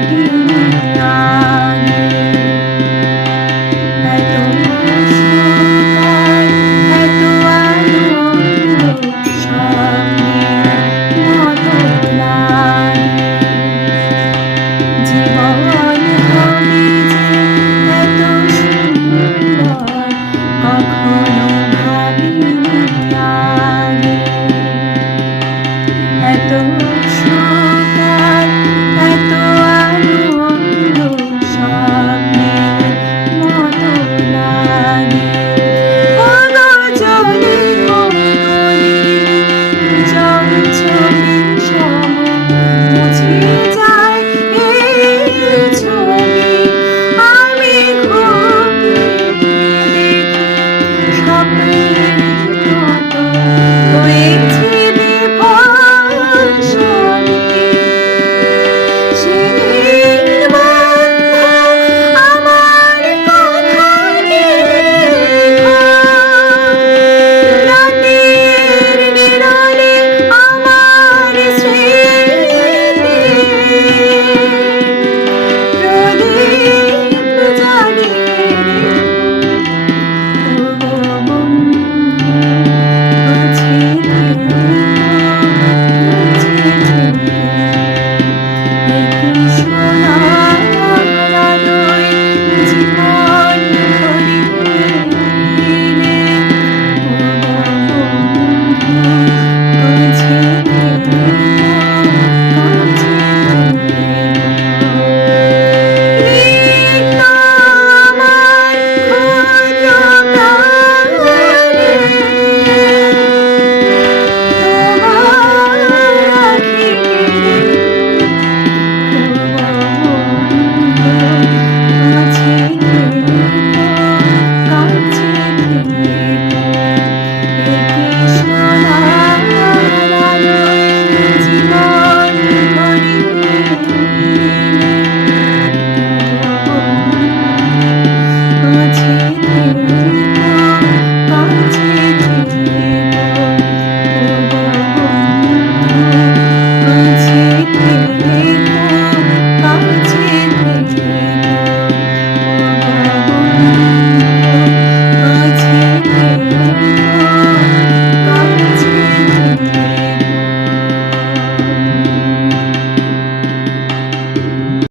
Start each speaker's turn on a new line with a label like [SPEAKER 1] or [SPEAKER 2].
[SPEAKER 1] I yeah.